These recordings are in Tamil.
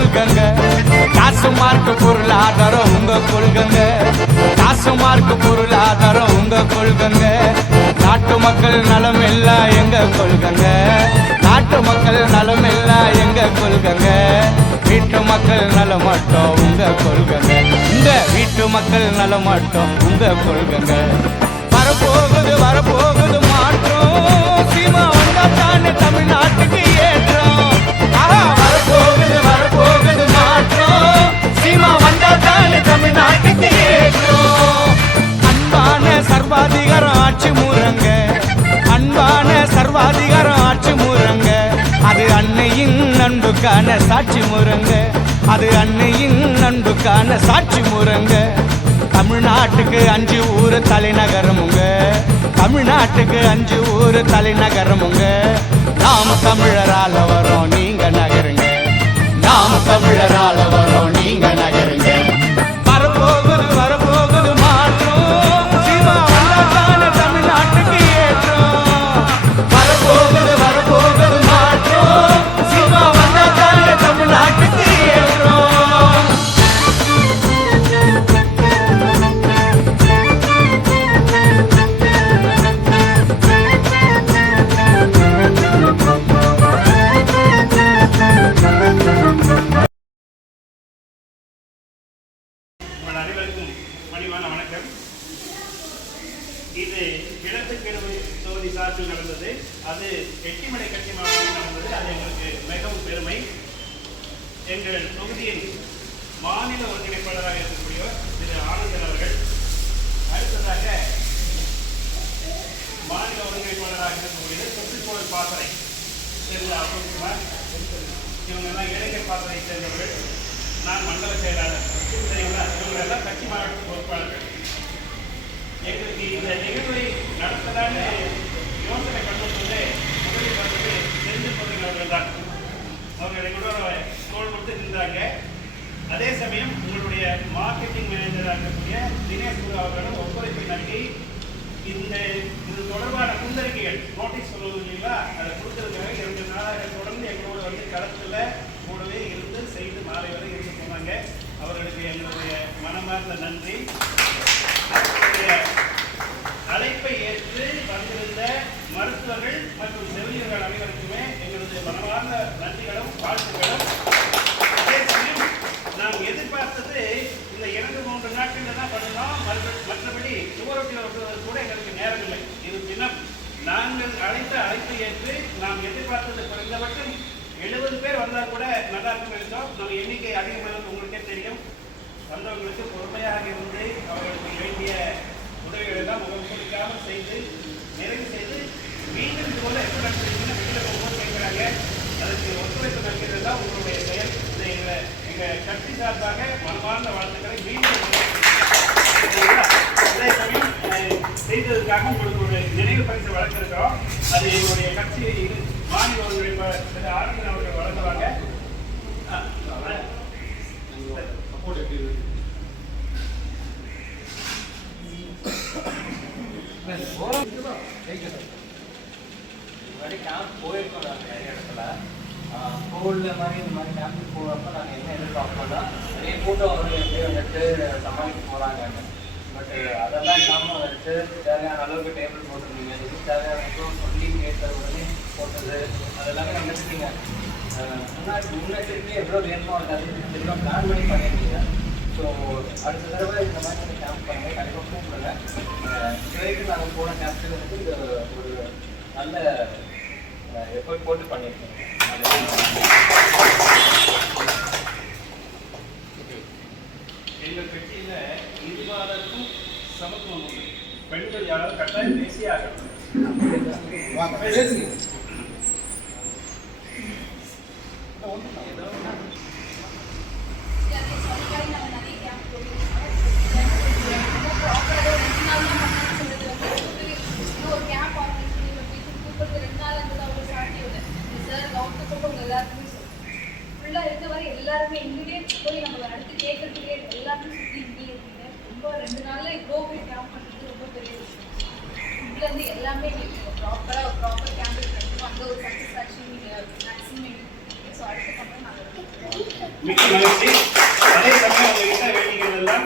கொள்கங்க. காசு மார்க்கு பொருளாதாரம் உங்க கொள்கங்க. காசு மார்க்கு பொருளாதாரம் உங்க கொள்கங்க. நாட்டு மக்கள் நலம் எல்லாம் எங்க கொள்கங்க. நாட்டு மக்கள் நலம் எல்லாம் எங்க கொள்கங்க. வீட்டு மக்கள் நல மட்டும் உங்க கொள்கங்க. உங்க வீட்டு மக்கள் நல மட்டும் உங்க கொள்கங்க. வரப்போகுது வரப்போகுது மாற்றம். சீமா வந்தா தானே தமிழ்நாட்டுக்கு ஏற்றம். வரப்போகுது வரப்போகுது மாற்றம். சீமா வந்தா தானே தமிழ்நாட்டுக்கு ஏற்றம். அன்பான சர்வாதிகாரம் ஆட்சி முறங்க. அன்பான சர்வாதிகாரம் ஆட்சி முறங்க. அது அன்னையின் அன்புக்கான சாட்சி முறங்க. அது அன்னையின் அன்புக்கான சாட்சி முறங்க. தமிழ்நாட்டுக்கு 5 ஊர் தலைநகரமுங்க. தமிழ்நாட்டுக்கு 5 ஊர் தலைநகரமுங்க. நாம் தமிழரால வரோம் நீங்க நகருங்க. நாம் தமிழரால வரோம் நீங்க நகருங்க. வரப்போகுது வரப்போகுது மாற்றம். சீமா வந்தாத்தான தமிழ்நாட்டுக்கு ஏற்றம். வரப்போகுது வரப்போகுது மாற்றம். சீமா வந்தாத்தான தமிழ்நாட்டுக்கு ஏற்றம். அனைவருக்கும் பணிவான வணக்கம். இது கிழக்கு தொகுதி சார்பில் நடந்தது. அது எட்டிமடை கட்சி மாவட்டத்தில் நடந்தது. அது எங்களுக்கு மிகவும் பெருமை. எங்கள் தொகுதியின் மாநில ஒருங்கிணைப்பாளராக இருக்கக்கூடிய திரு ஆனந்தன் அவர்கள், அடுத்ததாக மாநில ஒருங்கிணைப்பாளராக இருக்கக்கூடிய சுற்றுச்சூழல் பாசறை திரு அசோக்குமார், இவங்கெல்லாம் இளைஞர் பாசறை சேர்ந்தவர்கள். நான் மண்டல செயலாளர். சரிங்களா? இவங்களெல்லாம் கட்சி மாவட்ட பொறுப்பாளர்கள். எங்களுக்கு இந்த நிகழ்வை நடத்தலான்னு யோசனை பண்ணும்போது முதலில் வந்து செந்தில் பகுதியில் அவர்கள் தான். அவர்கள் எங்களோட தோல் கொடுத்து நின்றாங்க. அதே சமயம் உங்களுடைய மார்க்கெட்டிங் மேனேஜராக இருக்கக்கூடிய தினேஷ் குரு அவர்களும் ஒப்படைப்பை நல்கி இது தொடர்பான குந்தரிக்கைகள் நோட்டீஸ் சொல்லுவது இல்லைங்களா, அதை கொடுத்துருக்காங்க. 2 நாளாக தொடர்ந்து எங்களோட வந்து களத்தில் கூடவே இருந்து செய்து மாலை வரை இருந்து போனாங்க. அவர்களுக்கு எங்களுடைய மனமார்ந்த நன்றி. அவர்களுடைய அழைப்பை ஏற்று வந்திருந்த மருத்துவர்கள் மற்றும் செவிலியர்கள் அனைவருக்குமே எங்களது மனமார்ந்த நன்றிகளும் வாழ்த்துக்களும். அதே சமயம் நாம் எதிர்பார்த்தது இந்த 2-3 நாட்கள் தான் பண்ணலாம். மற்றபடி சுவரொட்டியில் வருவதற்கு கூட எங்களுக்கு நேரம் இல்லை. இது தினம் நாங்கள் அழைத்த அழைப்பை ஏற்று நாம் எதிர்பார்த்தது குறைந்தபட்சம் 70 பேர் வந்தால் கூட நல்லா இருக்கும் இருந்தோம். நம்ம எண்ணிக்கை அதிகமாக உங்களுக்கே தெரியும். வந்தவங்களுக்கு பொறுமையாக இருந்து அவர்களுக்கு வேண்டிய உதவிகளை எல்லாம் முகம் கொடுக்காமல் செய்து நிறைவு செய்து மீண்டும் இது போல எப்போ நடத்துறீங்கன்னா வெளியில் போகும்போது கேட்குறாங்க. அதுக்கு ஒத்துழைப்பு நல்கிறது தான் உங்களுடைய செயல். எங்கள் கட்சி சார்பாக மனமார்ந்த வாழ்த்துக்களை மீண்டும் அதே சமயம் செய்ததற்காக உங்களுக்கு ஒரு நினைவு பரிசு வழங்கிருக்கிறோம். அது எங்களுடைய கட்சி மாநில ஒருங்கிணைப்பாளர் திரு ஆனந்தன் அவர்கள் வழங்குவாங்க. கேம்ப் போயிருக்கோம். நாங்கள் நிறைய இடத்துல ஸ்கூலில் மாதிரி இந்த மாதிரி கேம்புக்கு போகிறப்ப நாங்கள் என்ன எதிர்பார்ப்போம்னா நிறைய கூட்டம் ஒரு வந்துட்டு சமாளிக்க போகிறாங்க. பட் அதெல்லாம் இல்லாமல் வந்துட்டு தேவையான அளவுக்கு டேபிள் போட்டிருந்தீங்க. இது தேவையான சொல்லி கேட்ட உடனே போட்டது அதெல்லாமே நினைச்சிட்டீங்க. முன்னெச்சரிக்கை எவ்வளோ வேணுமோ அது பிளான் பண்ணி பண்ணியிருந்தீங்க. ஸோ அடுத்த தடவை இந்த மாதிரி கேம்ப் பண்ணுங்க, கண்டிப்பாக கூப்பிடுங்க. இது வரைக்கும் நாங்கள் போன கேம்ப்ஸில் வந்து இது ஒரு நல்ல எஃபர்ட் போட்டு பண்ணியிருக்கோம். எங்கள் கட்சியில் இருபாலருக்கும் சமத்துவம் உண்டு. பெண்கள் யாராவது கட்டாயம் பேசியே ஆகணும். எல்லாருமே எங்கேயே போய் நம்ம அடுத்து கேட்கறதுக்கே எல்லாருமே சுற்றி இங்கேயே இருக்கீங்க. ரொம்ப 2 நாள்ல இவ்வளோ போய் கேம்ப் பண்ணுறது ரொம்ப பெரிய விஷயம். இதுலேருந்து எல்லாமே ப்ராப்பர் கேம்ப் கிடைக்கும். அந்த ஒரு சாட்டிஸ்ஃபேக்ஷன் நீங்கள் மேக்ஸிமம். ஸோ அடுத்த கம்பெனி நாங்கள் மிக்க மகிழ்ச்சி. அதே சமயம் உங்ககிட்ட வேண்டிக்கிறது எல்லாம்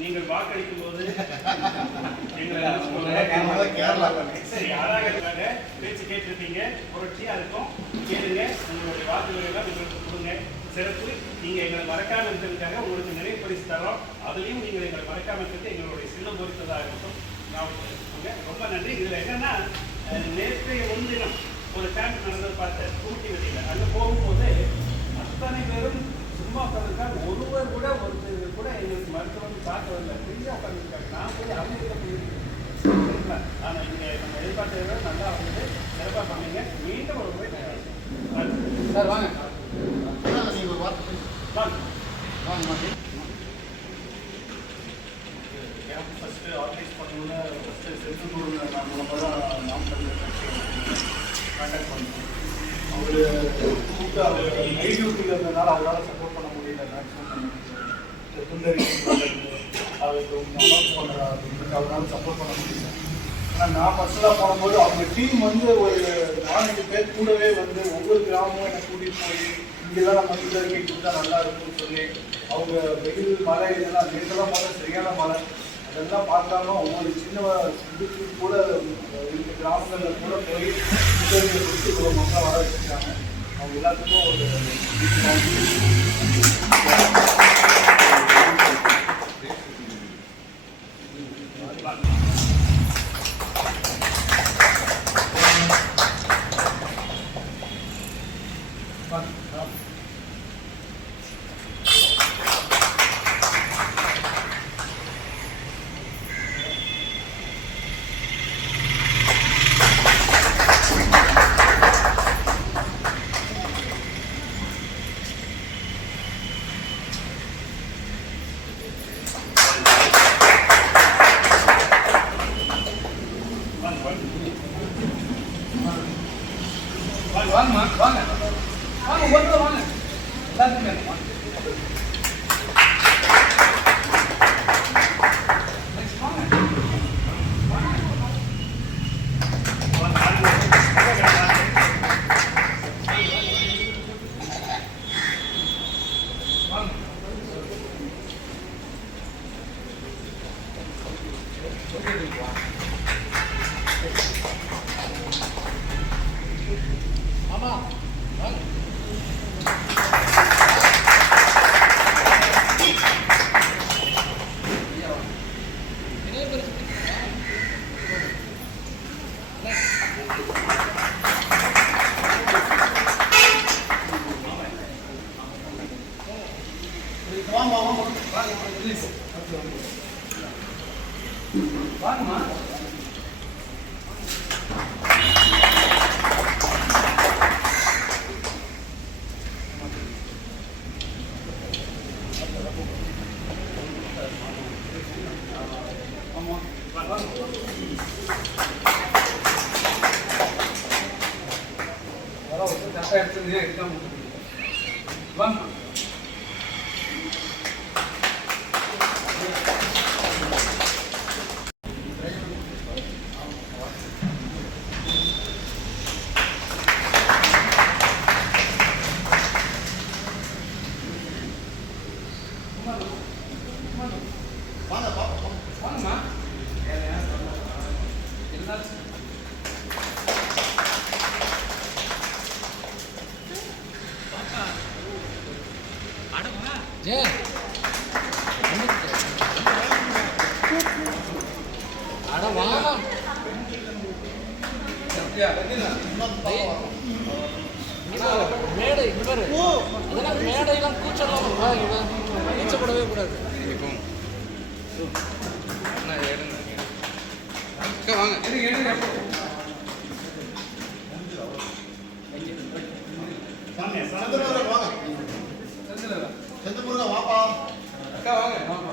நீங்கள் வாக்களிக்கும் போது சரி யாராக இருக்காங்க பேச்சு கேட்டிருப்பீங்க, புரட்சியா இருக்கும், கேளுங்க. உங்களுடைய வாக்குகளை எல்லாம் எங்களுக்கு கொடுங்க. சிறப்பு, நீங்க எங்களை மறக்காம இருக்கிறதுக்காக உங்களுக்கு நிறைய பரிசு தரோம். அதுலயும் நீங்கள் எங்களை மறக்காம இருக்கிறது எங்களுடைய சின்னம் பொறித்ததாக இருக்கட்டும். ரொம்ப நன்றி. இதுல என்னன்னா, நேற்றைய முன்தினம் ஒரு கேம்ப் நடந்தது பார்த்தேன் கூட்டி வெளியில. அங்க போகும்போது அத்தனை பேரும் சும்மா உட்காந்துருக்காங்க. ஒருவர் கூட ஒருத்தர் கூட எங்களுக்கு மருத்துவம் பார்க்கவில்லை. ஃப்ரீயாக உட்காந்துருக்காங்க. நான் போய் அவங்க போயிருக்கேன். ஆனால் இங்கே நம்ம எதிர்பார்த்ததை விட நல்லா வந்து சிறப்பாக பண்ணீங்க. மீண்டும் ஒரு முறை சார் வாங்க கேம்ப் ஃபஸ்ட்டு ஆர்கனைஸ் பண்ணணும்னா ஃபஸ்ட்டு செல்ஃபூர் நான் மூலமாக தான் நாம் தமிழ் கான்டாக்ட் பண்ணோம். அவர் கூப்பிட்டு அவர் நைட் டியூட்டியில் இருந்ததுனால அவரால் சப்போர்ட் பண்ண முடியல. மேக்ஸிமம் துண்டறி அவருக்கு அனௌன்ஸ் பண்ணுறா அப்படின்ட்டு அவரால் சப்போர்ட் பண்ண முடியல. ஆனால் நான் ஃபஸ்ட்டாக போகும்போது அவங்க டீம் வந்து ஒரு 4-5 பேர் கூடவே வந்து ஒவ்வொரு கிராமமும் என்னை கூட்டிகிட்டு போய் இங்கெல்லாம் நம்ம துண்டறிக்கை கொடுத்தா நல்லா இருக்கும்னு சொல்லி அவங்க வெயில் மழை இதெல்லாம் நேற்றெல்லாம் மழை சரியான மழை அதெல்லாம் பார்த்தாலும் ஒவ்வொரு சின்ன இதுக்கு கூட இந்த கிராமங்களில் கூட போய் துண்டறிக்கை கொடுத்து இவ்வளோ மக்கள் வர வச்சுருக்காங்க. அவங்க எல்லாத்துக்கும் ஒரு வாங்கம்மா வாங்க வாங்க ஒருத்தர் வாங்க எல்லாத்துக்குமே வாங்க. வாங்கம்மா கரெக்டாக எடுத்துருந்தீங்க எக்ஸாம் வாங்க வாங்கம்மா எல்லாரும் ஜே அட வா மேடை இவர் அதெல்லாம் மேடையெல்லாம் கூச்சலாம் கூச்சப்படவே கூடாது. வாங்க செந்தமுருகா வாப்பா. அக்கா வாங்க